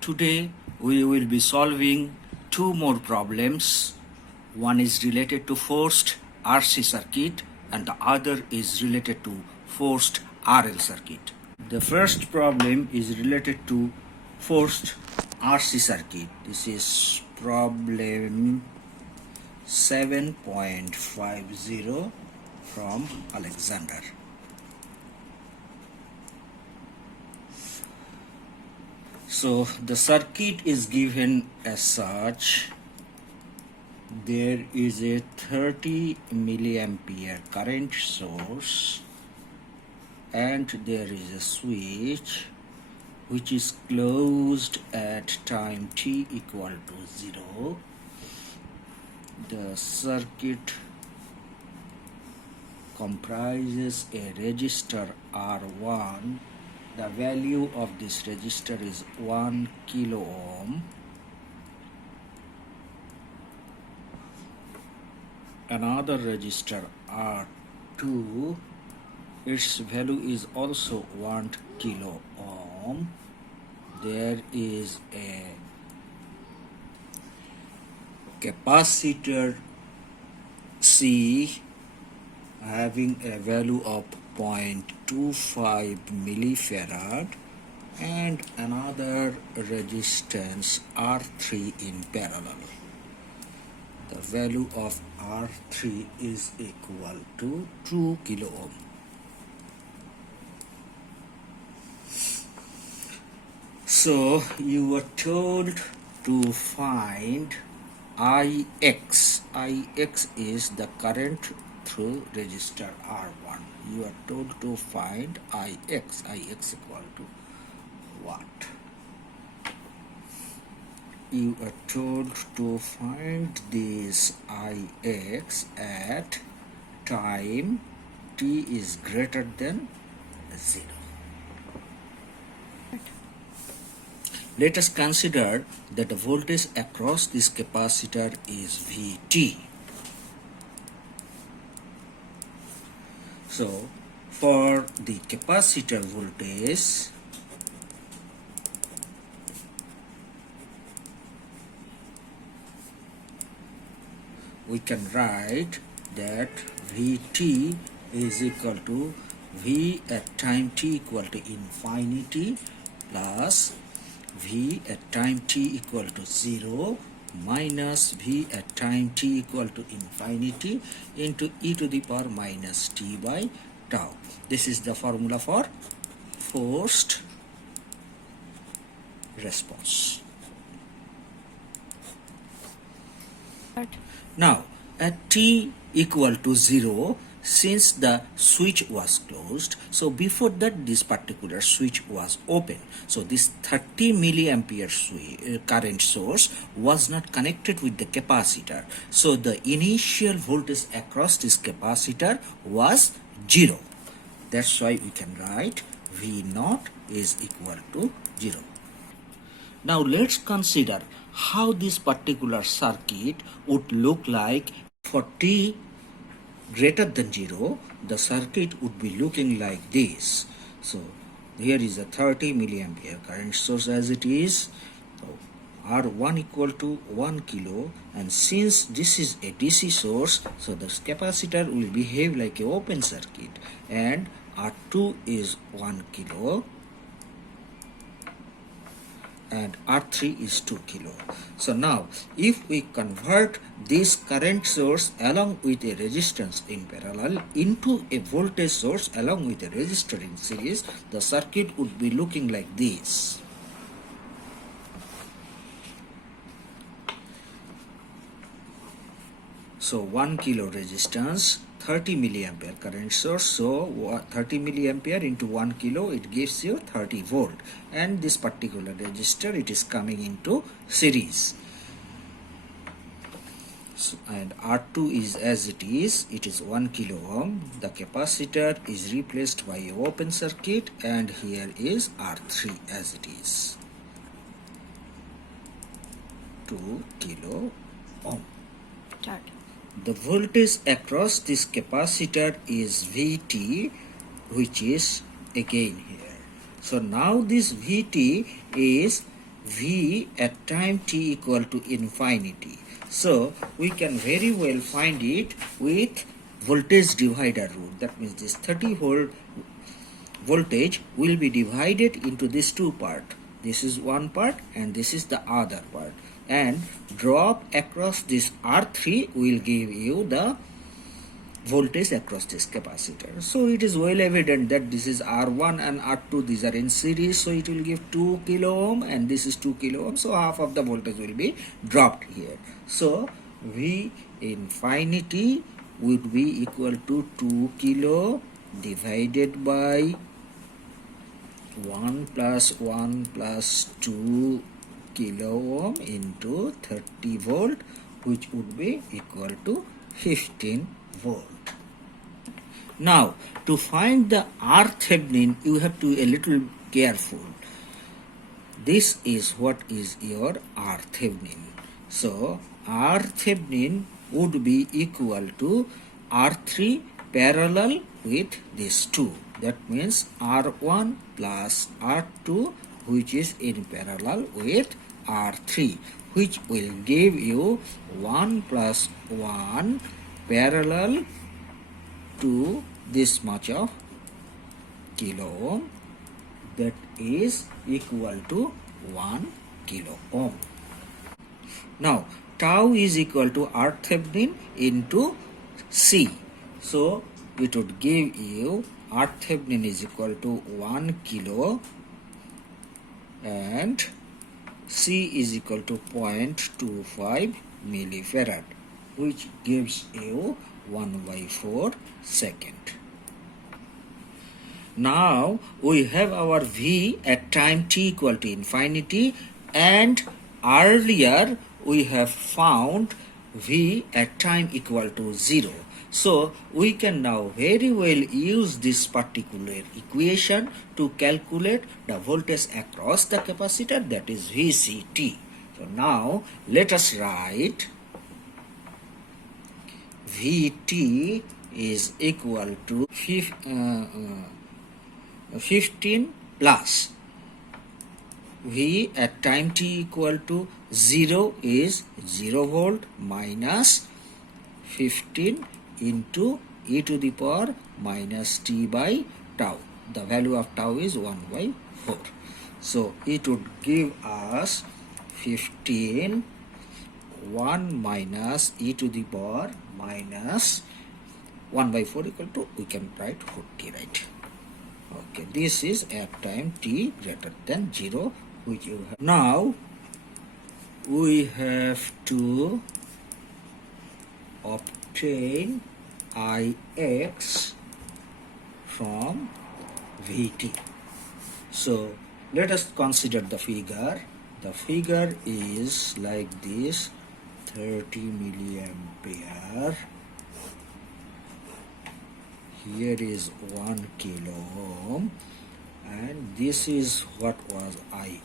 Today we will be solving two more problems. One is related to forced RC circuit and the other is related to forced RL circuit. The first problem is related to forced RC circuit. This is problem 7.50 from Alexander. So the circuit is given as such. There is a 30 milliampere current source and there is a switch which is closed at time t equal to 0. The circuit comprises a resistor R1. The value of this resistor is 1 kilo ohm. Another resistor R2, its value is also 1 kilo ohm. There is a capacitor C having a value of 0.25 millifarad and another resistance R3 in parallel. The value of R3 is equal to 2 kilo ohm. So you were told to find Ix. Ix is the current through resistor R1. You are told to find Ix. Ix equal to what? You are told to find this Ix at time t is greater than 0. Let us consider that the voltage across this capacitor is Vt. So, for the capacitor voltage, we can write that Vt is equal to V at time t equal to infinity plus V at time t equal to 0 minus V at time t equal to infinity into e to the power minus t by tau. This is the formula for forced response. Now, at t equal to 0, since the switch was closed, so before that this particular switch was open, so this 30 milliampere current source was not connected with the capacitor, so the initial voltage across this capacitor was 0. That's why we can write V0 is equal to 0. Now let's consider how this particular circuit would look like for t greater than 0. The circuit would be looking like this. So here is a 30 milliampere current source as it is. So R1 equal to 1 kilo, and since this is a DC source, so the capacitor will behave like an open circuit, and R2 is 1 kilo and R3 is 2 kilo. So now if we convert this current source along with a resistance in parallel into a voltage source along with a resistor in series, the circuit would be looking like this. So 1 kilo resistance, 30 milliampere current source, so 30 milliampere into 1 kilo, it gives you 30 volt, and this particular resistor, it is coming into series. So, and R2 is as it is 1 kilo ohm. The capacitor is replaced by a open circuit, and here is R3 as it is 2 kilo ohm. Start. The voltage across this capacitor is Vt, which is again here. So now this Vt is V at time t equal to infinity. So we can very well find it with voltage divider rule. That means this 30 volt voltage will be divided into these two parts. This is one part and this is the other part. And drop across this R3 will give you the voltage across this capacitor. So it is well evident that this is R1 and R2, these are in series, so it will give 2 kilo ohm and this is 2 kilo ohm, so half of the voltage will be dropped here. So V infinity would be equal to 2 kilo divided by 1 plus 2 kilo ohm into 30 volt, which would be equal to 15 volt. Now, to find the RThevenin, you have to be a little careful. This is what is your RThevenin. So, RThevenin would be equal to R3 parallel with this 2. That means R1 plus R2, which is in parallel with R3, which will give you 1 plus 1 parallel to this much of kilo ohm, that is equal to 1 kilo ohm. Now tau is equal to RThevenin into C. So it would give you RThevenin is equal to 1 kilo and C is equal to 0.25 millifarad, which gives you 1/4 second. Now we have our V at time t equal to infinity, and earlier we have found V at time equal to 0. So we can now very well use this particular equation to calculate the voltage across the capacitor, that is VCT. So now let us write Vt is equal to 15 plus V at time t equal to 0 is 0 volt minus 15 into e to the power minus t by tau. The value of tau is 1/4. So it would give us 15 1 minus e to the power minus 1/4 equal to, we can write 40, right? Okay, this is at time t greater than 0, which you have. Now we have to obtain Ix from Vt. So let us consider the figure. The figure is like this: 30 milliampere. Here is 1 kilo ohm, and this is what was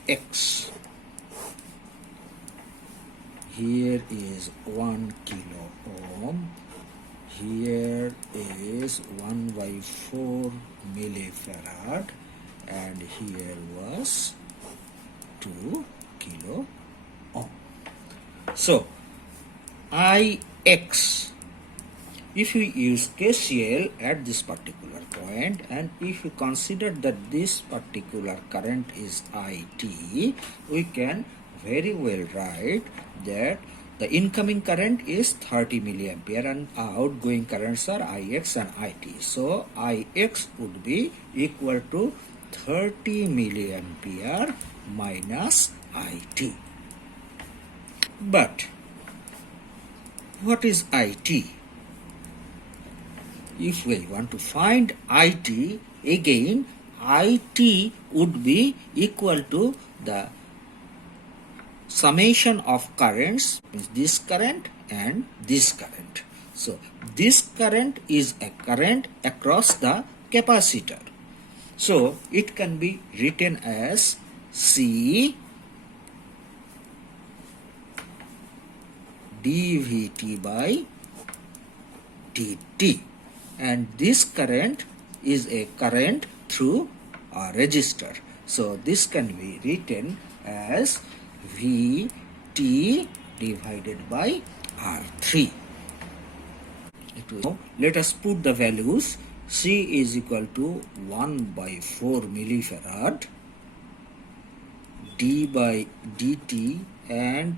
Ix. Here is 1 kilo ohm. Here is 1/4 millifarad, and here was 2 kilo ohm. So Ix, if we use KCL at this particular point, and if we consider that this particular current is IT, we can very well write that the incoming current is 30 milliampere and outgoing currents are Ix and IT. So Ix would be equal to 30 milliampere minus IT. But what is IT? If we want to find IT, again IT would be equal to the summation of currents, means this current and this current. So this current is a current across the capacitor. So it can be written as C dVt by dt, and this current is a current through a resistor. So this can be written as Vt divided by R3. Let us put the values. C is equal to 1 by 4 millifarad, d by dt, and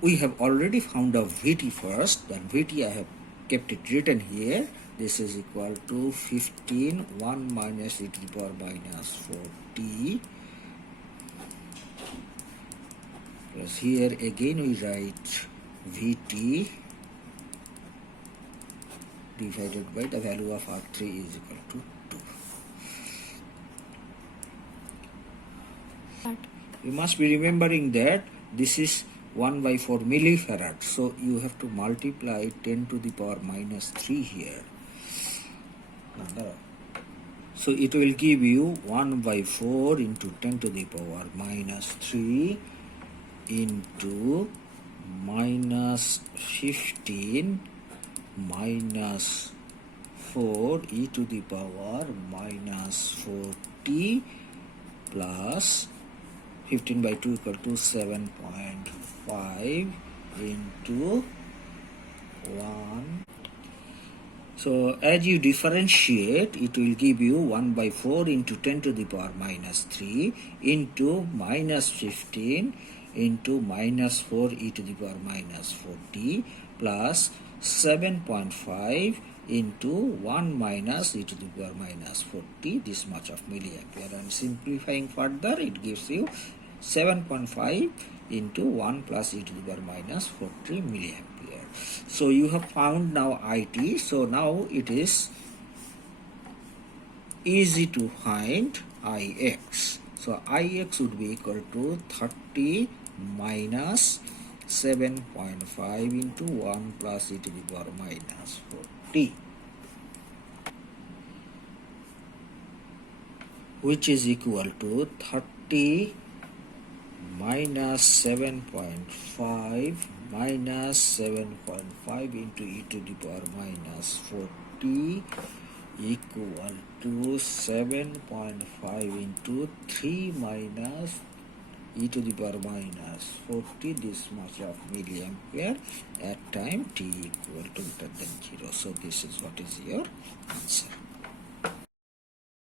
we have already found a Vt first. That Vt I have kept it written here. This is equal to 15 1 minus e to the power minus 4t, plus here again we write Vt divided by the value of R3 is equal to 2. You must be remembering that this is 1 by 4 millifarad, so you have to multiply 10 to the power minus 3 here. So it will give you 1 by 4 into 10 to the power minus 3 into minus 15 minus 4 e to the power minus 4t plus 15 by 2 equal to 7.5 into 1. So as you differentiate, it will give you 1 by 4 into 10 to the power minus 3 into minus 15 into minus 4 e to the power minus 4t plus 7.5 into 1 minus e to the power minus 4t, this much of milliampere. And simplifying further, it gives you 7.5 into 1 plus e to the power minus 4t milliampere. So you have found now IT. So now it is easy to find IX. So IX would be equal to 30 minus 7.5 into 1 plus e to the power minus 4t, which is equal to 30 minus 7.5 minus 7.5 into e to the power minus 4t equal to 7.5 into 3 minus e to the power minus 40, this much of milliampere at time t equal to greater than 0. So this is what is your answer.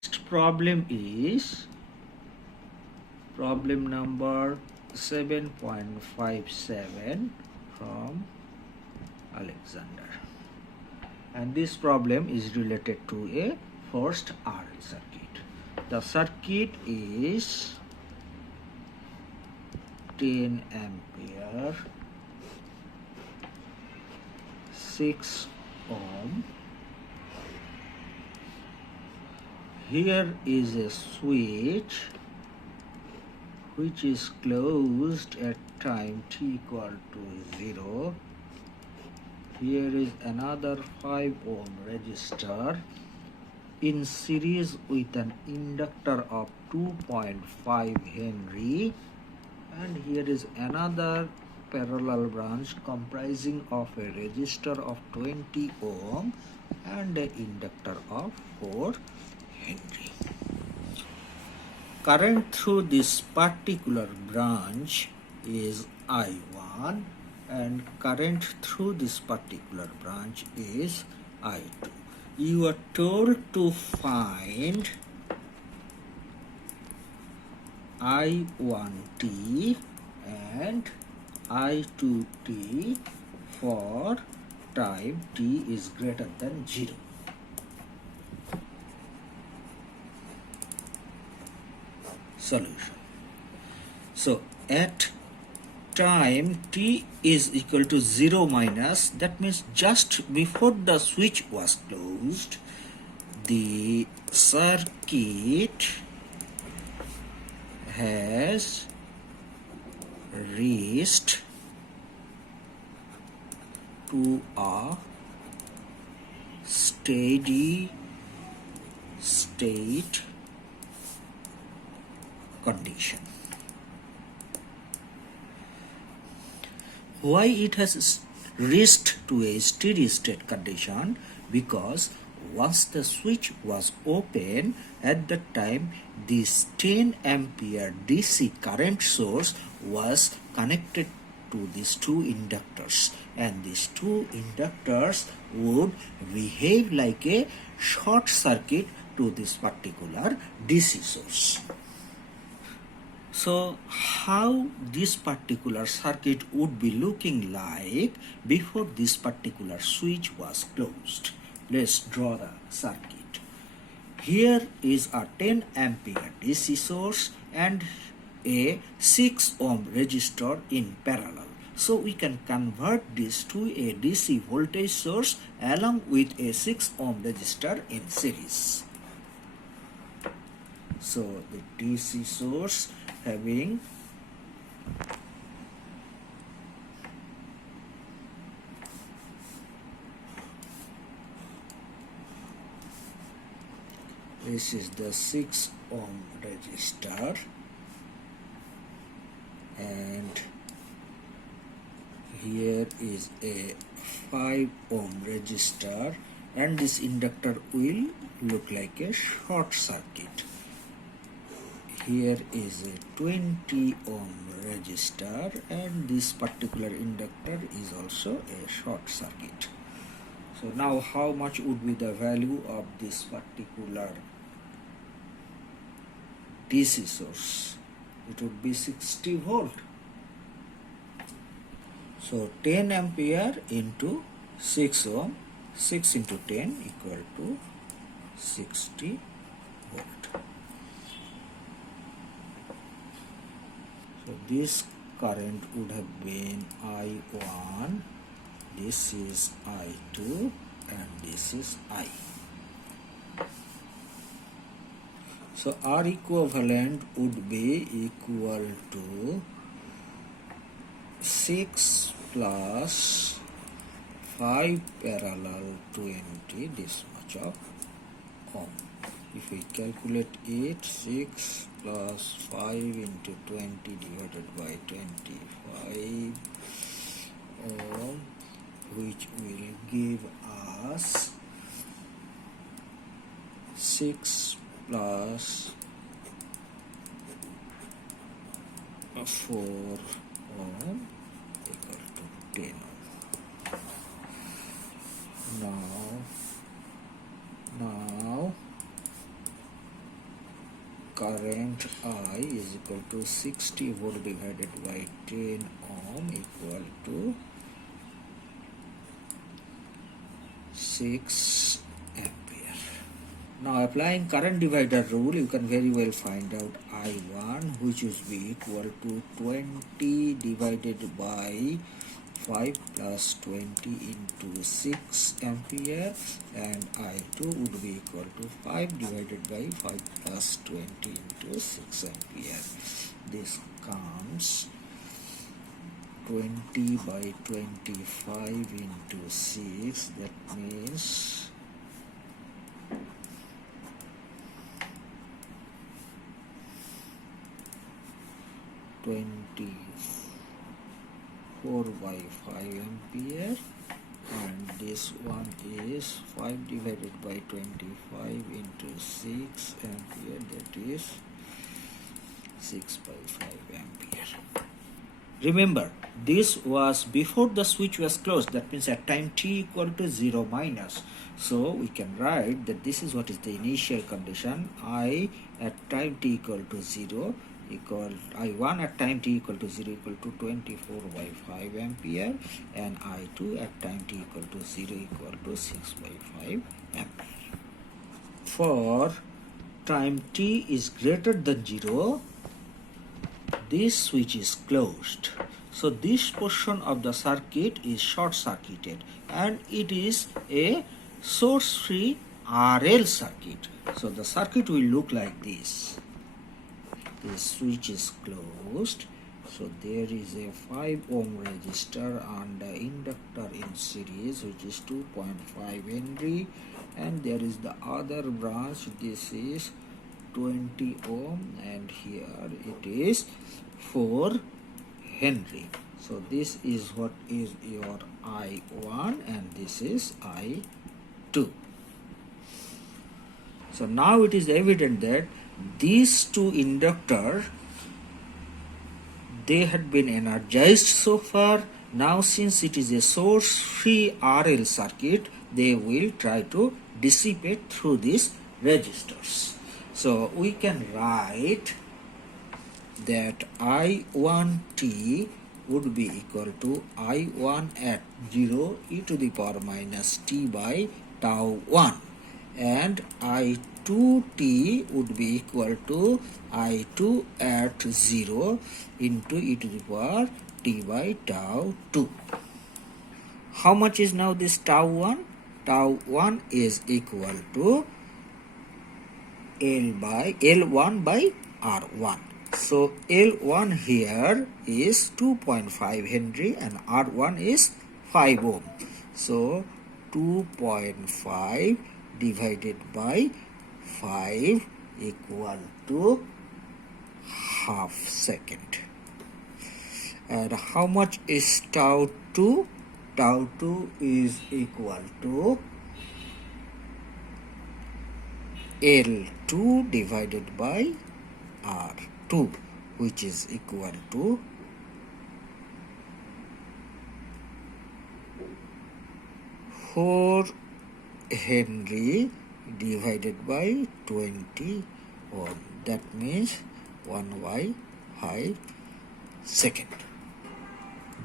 Next problem is problem number 7.57 from Alexander, and this problem is related to a first RL circuit. The circuit is 10 ampere, 6 ohm. Here is a switch which is closed at time t equal to 0. Here is another 5 ohm resistor in series with an inductor of 2.5 Henry, and here is another parallel branch comprising of a resistor of 20 ohm and an inductor of 4 Henry. Current through this particular branch is I1 and current through this particular branch is I2. You are told to find I1t and I2t for time t is greater than 0. Solution. So at time t is equal to 0 minus, that means just before the switch was closed, the circuit has reached to a steady state condition. Why it has reached to a steady state condition? Because once the switch was open, at that time this 10 ampere DC current source was connected to these two inductors, and these two inductors would behave like a short circuit to this particular DC source. So how this particular circuit would be looking like before this particular switch was closed? Let's draw the circuit. Here is a 10 ampere DC source and a 6 ohm resistor in parallel. So we can convert this to a DC voltage source along with a 6 ohm resistor in series. So the DC source having this is the 6 ohm resistor, and here is a 5 ohm resistor, and this inductor will look like a short circuit. Here is a 20 ohm resistor, and this particular inductor is also a short circuit. So now how much would be the value of this particular DC source? It would be 60 volt. So 10 ampere into 6 ohm, 6 into 10 equal to 60 volt. So this current would have been I1, this is I2, and this is I. So R equivalent would be equal to 6 plus 5 parallel 20, this much of ohm. If we calculate it, 6 plus 5 into 20 divided by 25 ohm, which will give us 6 plus 4 ohm equal to 10 ohm. Now current I is equal to 60 volt divided by 10 ohm equal to 6 ampere. Now applying current divider rule, you can very well find out I1, which is be equal to 20 divided by 5 plus 20 into 6 ampere, and I2 would be equal to 5 divided by 5 plus 20 into 6 ampere. This comes 20 by 25 into 6, that means 24 by 5 ampere, and this one is 5 divided by 25 into 6 ampere, that is 6 by 5 ampere. Remember, this was before the switch was closed, that means at time t equal to 0 minus. So we can write that this is what is the initial condition. I at time t equal to 0 equal I1 at time t equal to 0 equal to 24 by 5 ampere, and I2 at time t equal to 0 equal to 6 by 5 ampere. For time t is greater than 0, this switch is closed. So this portion of the circuit is short circuited, and it is a source free RL circuit. So the circuit will look like this. This switch is closed. So there is a 5 ohm resistor and the inductor in series, which is 2.5 Henry, and there is the other branch. This is 20 ohm, and here it is 4 Henry. So this is what is your I1, and this is I2. So now it is evident that these two inductor, they had been energized so far. Now since it is a source free RL circuit, they will try to dissipate through these resistors. So we can write that I1t would be equal to I1 at 0 e to the power minus t by tau 1, and I2t would be equal to I2 at 0 into e to the power t by tau 2. How much is now this tau 1? Tau 1 is equal to L1 by R1. So L1 here is 2.5 Henry and R1 is 5 ohm. So 2.5 divided by 5 equal to half second. And how much is tau 2? Tau 2 is equal to L2 divided by R2, which is equal to 4 Henry divided by 20 ohm. That means 1 by 5 second.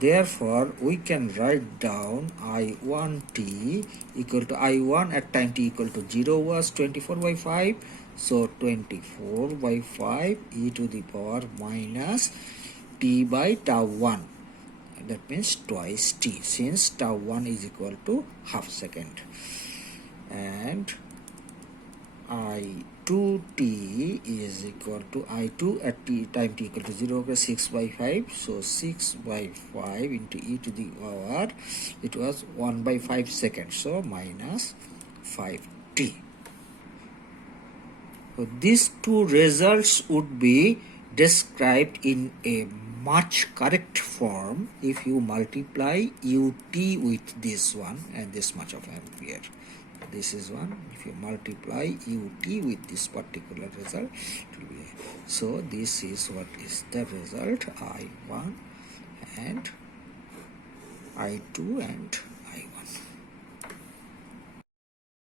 Therefore, we can write down I1t equal to I1 at time t equal to 0 was 24 by 5. So 24 by 5 e to the power minus t by tau 1. That means twice t, since tau 1 is equal to half second. And I2t is equal to I2 at time t equal to 0, 6 by 5. So 6 by 5 into e to the power, it was 1 by 5 seconds. So minus 5t. So these two results would be described in a much correct form if you multiply ut with this one and this much of ampere. This is one. If you multiply ut with this particular result, it will be. So this is what is the result, I1 and I2 and